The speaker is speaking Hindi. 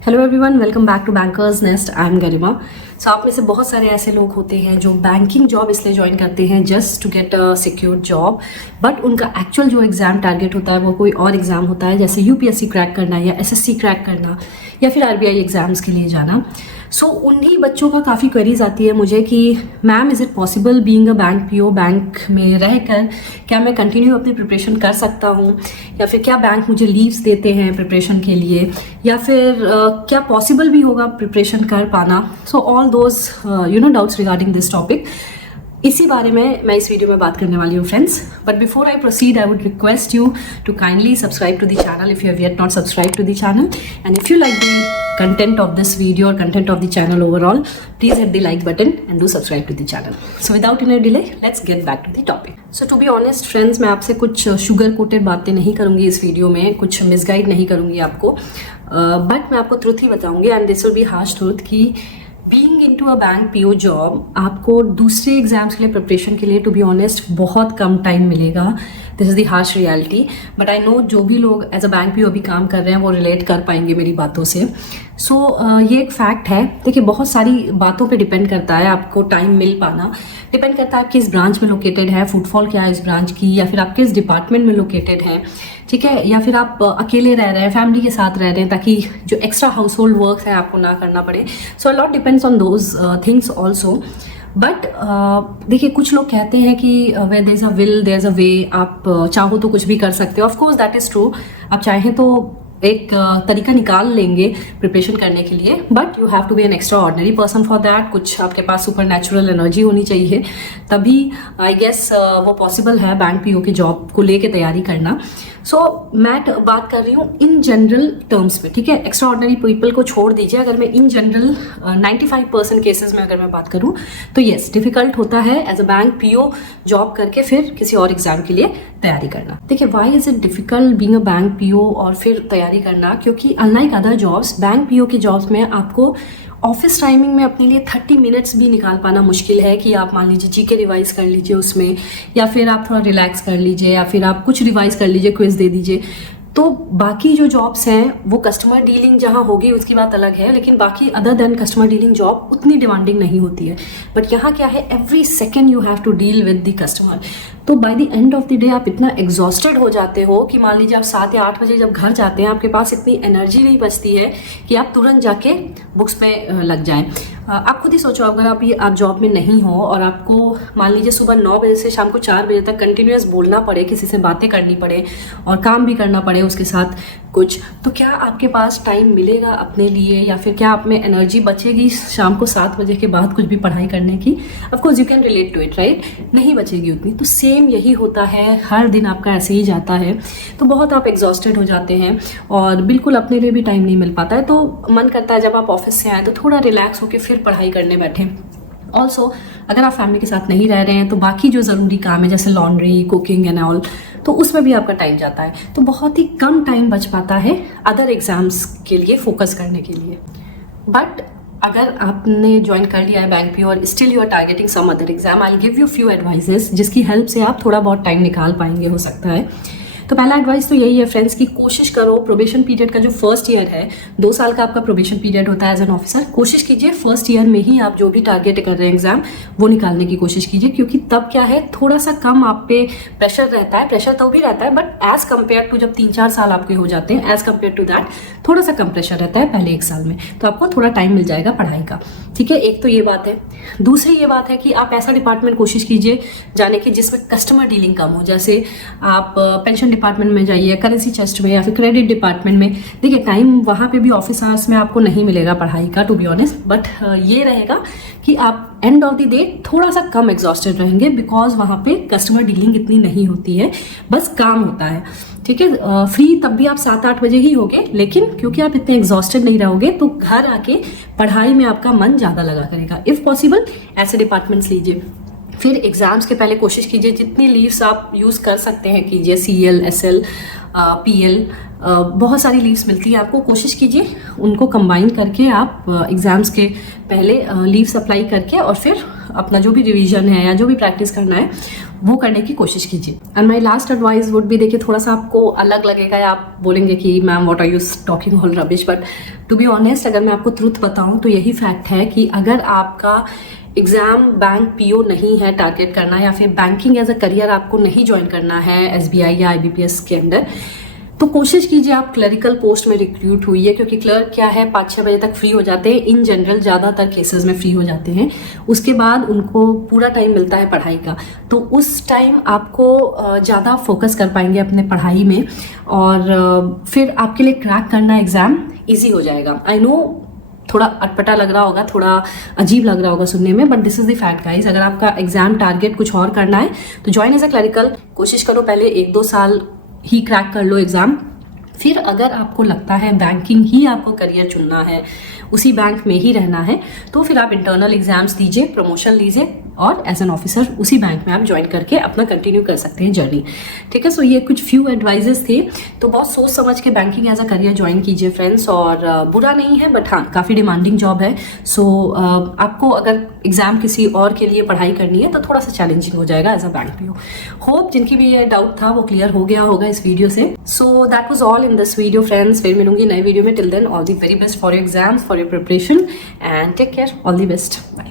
Hello everyone, welcome back to Bankers Nest. I am Garima. So आप में से बहुत सारे ऐसे लोग होते हैं जो बैंकिंग जॉब इसलिए ज्वाइन करते हैं just to get a secure job, but उनका एक्चुअल जो एग्जाम टारगेट होता है वो कोई और एग्जाम होता है, जैसे यूपीएससी क्रैक करना या एसएससी क्रैक करना या फिर आरबीआई एग्जाम्स के लिए जाना। सो उन्हीं बच्चों का काफ़ी क्वेरीज आती है मुझे कि ma'am, is it possible being a bank PO, bank में रहकर क्या मैं कंटिन्यू अपनी प्रिपरेशन कर सकता हूँ, या फिर क्या बैंक मुझे लीव्स देते हैं प्रिपरेशन के लिए, या फिर क्या पॉसिबल भी होगा प्रिपरेशन कर पाना। So all those doubts regarding this topic, इसी बारे में मैं इस वीडियो में बात करने वाली हूँ friends. But before I proceed, I would request you to kindly subscribe to the channel if you have yet not subscribed to the channel, and if you like the content of this video or content of the channel overall, please hit the like button and do subscribe to the channel. So without any delay, let's get back to the topic. So to be honest friends, मैं आपसे कुछ शुगर कोटेड बातें नहीं करूँगी इस वीडियो में, कुछ मिसगाइड नहीं करूँगी आपको, बट मैं आपको ट्रूथ ही बताऊँगी, and this will be harsh truth कि being into a bank PO job आपको दूसरे एग्जाम्स के लिए प्रिपरेशन के लिए टू बी ऑनेस्ट बहुत कम टाइम मिलेगा। This is the harsh reality, but I know जो भी लोग एज अ बैंक पीओ अभी काम कर रहे हैं वो रिलेट कर पाएंगे मेरी बातों से। ये एक फैक्ट है। देखिए, बहुत सारी बातों पे डिपेंड करता है आपको टाइम मिल पाना, डिपेंड करता है आप किस ब्रांच में लोकेटेड है, फुटफॉल क्या है इस ब्रांच की, या फिर आप किस डिपार्टमेंट में लोकेटेड हैं, ठीक है, या फिर आप अकेले रह रहे हैं, फैमिली के साथ रह रहे हैं, ताकि जो एक्स्ट्रा हाउस होल्ड वर्क है आपको ना करना पड़े। So a lot depends on those things also. But देखिए, कुछ लोग कहते हैं कि where there is a will there is a way, आप चाहो तो कुछ भी कर सकते हो। Of course that is true, आप चाहें तो एक तरीका निकाल लेंगे प्रिपरेशन करने के लिए, but you have to be an extraordinary person for that. कुछ आपके पास सुपर नेचुरल एनर्जी होनी चाहिए, तभी आई गेस वो पॉसिबल है बैंक पीओ की जॉब को लेके तैयारी करना। मैं बात कर रही हूँ इन जनरल टर्म्स पे, ठीक है, एक्स्ट्रा ऑर्डिनरी पीपल को छोड़ दीजिए। अगर मैं इन जनरल 95% केसेस में अगर मैं बात करूँ तो येस, डिफिकल्ट होता है as a bank PO job करके फिर किसी और एग्जाम के लिए तैयारी करना। देखिए, why is it difficult being a bank PO और फिर तैयारी करना, क्योंकि unlike other jobs, bank PO की जॉब्स में आपको ऑफिस टाइमिंग में अपने लिए 30 मिनट्स भी निकाल पाना मुश्किल है कि आप मान लीजिए जीके रिवाइज कर लीजिए उसमें, या फिर आप थोड़ा रिलैक्स कर लीजिए, या फिर आप कुछ रिवाइज कर लीजिए, क्विज दे दीजिए। तो बाकी जो जॉब्स हैं वो कस्टमर डीलिंग जहाँ होगी उसकी बात अलग है, लेकिन बाकी other than customer dealing job उतनी डिमांडिंग नहीं होती है। बट यहाँ क्या है, every second you have to deal with the customer. तो by the end of the day आप इतना एग्जॉस्टेड हो जाते हो कि मान लीजिए आप 7 या 8 बजे जब घर जाते हैं, आपके पास इतनी एनर्जी नहीं बचती है कि आप तुरंत जाके बुक्स पे लग जाएं। आप खुद ही सोचो, अगर आप जॉब में नहीं हो और आपको मान लीजिए सुबह 9 बजे से शाम को 4 बजे तक कंटिन्यूस बोलना पड़े, किसी से बातें करनी पड़े और काम भी करना पड़े उसके साथ कुछ, तो क्या आपके पास टाइम मिलेगा अपने लिए, या फिर क्या आप में एनर्जी बचेगी शाम को 7 बजे के बाद कुछ भी पढ़ाई करने की? Of course you can relate to it, right? नहीं बचेगी उतनी। तो सेम यही होता है, हर दिन आपका ऐसे ही जाता है, तो बहुत आप एग्जॉस्टेड हो जाते हैं और बिल्कुल अपने लिए भी टाइम नहीं मिल पाता है। तो मन करता है जब आप ऑफिस से आए तो थोड़ा रिलैक्स होकर फिर पढ़ाई करने बैठें। ऑल्सो अगर आप फैमिली के साथ नहीं रह रहे हैं तो बाकी जो ज़रूरी काम है जैसे लॉन्ड्री, कुकिंग एंड ऑल, तो उसमें भी आपका टाइम जाता है। तो बहुत ही कम टाइम बच पाता है अदर एग्जाम्स के लिए फोकस करने के लिए। बट अगर आपने ज्वाइन कर लिया है बैंक पीओ और still you are targeting some other exam, I will give you few advices जिसकी हेल्प से आप थोड़ा बहुत टाइम निकाल पाएंगे, हो सकता है। तो पहला एडवाइस तो यही है फ्रेंड्स कि कोशिश करो प्रोबेशन पीरियड का जो फर्स्ट ईयर है, 2 साल का आपका प्रोबेशन पीरियड होता है एज एन ऑफिसर, कोशिश कीजिए फर्स्ट ईयर में ही आप जो भी टारगेट कर रहे हैं एग्जाम वो निकालने की कोशिश कीजिए, क्योंकि तब क्या है, थोड़ा सा कम आप पे प्रेशर रहता है। प्रेशर तो भी रहता है, बट एज कम्पेयर टू जब 3-4 साल आपके हो जाते हैं, एज कम्पेयर टू दैट थोड़ा सा कम प्रेशर रहता है पहले 1 साल में, तो आपको थोड़ा टाइम मिल जाएगा पढ़ाई का, ठीक है। एक तो ये बात है। दूसरी ये बात है कि आप ऐसा डिपार्टमेंट कोशिश कीजिए जाने की जिसमें कस्टमर डीलिंग कम हो, जैसे आप पेंशन डिपार्टमेंट में जाइए, करेंसी चेस्ट में, या फिर क्रेडिट डिपार्टमेंट में। देखिए, टाइम वहाँ पे भी ऑफिस आवर्स में आपको नहीं मिलेगा पढ़ाई का, टू बी ऑनेस्ट, बट ये रहेगा कि आप एंड ऑफ द डे थोड़ा सा कम एग्जॉस्टेड रहेंगे, बिकॉज वहाँ पे कस्टमर डीलिंग इतनी नहीं होती है, बस काम होता है, ठीक है। फ्री तब भी आप 7-8 बजे ही होगे, लेकिन क्योंकि आप इतने एग्जॉस्टेड नहीं रहोगे तो घर आके पढ़ाई में आपका मन ज़्यादा लगा करेगा। इफ़ पॉसिबल ऐसे डिपार्टमेंट्स लीजिए। फिर एग्जाम्स के पहले कोशिश कीजिए जितनी लीव्स आप यूज़ कर सकते हैं कीजिए, CL, SL, PL, बहुत सारी लीव्स मिलती है आपको, कोशिश कीजिए उनको कंबाइन करके आप एग्ज़ाम्स के पहले लीव्स अप्लाई करके और फिर अपना जो भी रिवीजन है या जो भी प्रैक्टिस करना है वो करने की कोशिश कीजिए। And my last advice would भी, देखिए थोड़ा सा आपको अलग लगेगा या आप बोलेंगे कि ma'am what are you talking all rubbish, but to be honest अगर मैं आपको ट्रूथ बताऊं तो यही फैक्ट है कि अगर आपका एग्जाम बैंक पीओ नहीं है टारगेट करना, या फिर बैंकिंग एज अ करियर आपको नहीं ज्वाइन करना है एसबीआई या आईबीपीएस के अंदर, तो कोशिश कीजिए आप क्लरिकल पोस्ट में रिक्रूट हुई, क्योंकि क्लर्क क्या है 5-6 बजे तक फ्री हो जाते हैं, इन जनरल ज़्यादातर केसेस में फ्री हो जाते हैं। उसके बाद उनको पूरा टाइम मिलता है पढ़ाई का, तो उस टाइम आपको ज़्यादा फोकस कर पाएंगे अपने पढ़ाई में, और फिर आपके लिए क्रैक करना एग्ज़ाम ईजी हो जाएगा। आई नो थोड़ा अटपटा लग रहा होगा, थोड़ा अजीब लग रहा होगा सुनने में, but this is the fact guys. अगर आपका एग्जाम टारगेट कुछ और करना है तो ज्वाइन एज अ क्लरिकल, कोशिश करो पहले 1-2 साल ही क्रैक कर लो एग्जाम। फिर अगर आपको लगता है बैंकिंग ही आपको करियर चुनना है, उसी बैंक में ही रहना है, तो फिर आप इंटरनल एग्जाम्स दीजिए, प्रमोशन लीजिए, और एज एन ऑफिसर उसी बैंक में आप ज्वाइन करके अपना कंटिन्यू कर सकते हैं जर्नी। ठीक है, सो ये कुछ फ्यू एडवाइजेस थे। तो बहुत सोच समझ के banking as a career join कीजिए फ्रेंड्स, और बुरा नहीं है, बट हाँ काफ़ी डिमांडिंग जॉब है। सो आपको अगर एग्जाम किसी और के लिए पढ़ाई करनी है तो थोड़ा सा चैलेंजिंग हो जाएगा as a bank PO. Hope जिनकी भी ये डाउट था वो क्लियर हो गया होगा इस वीडियो से। So that was all in this video friends. फिर मिलूंगी नए वीडियो में। Till then all the very best for your exams, for your preparation, and take care. All the best. Bye.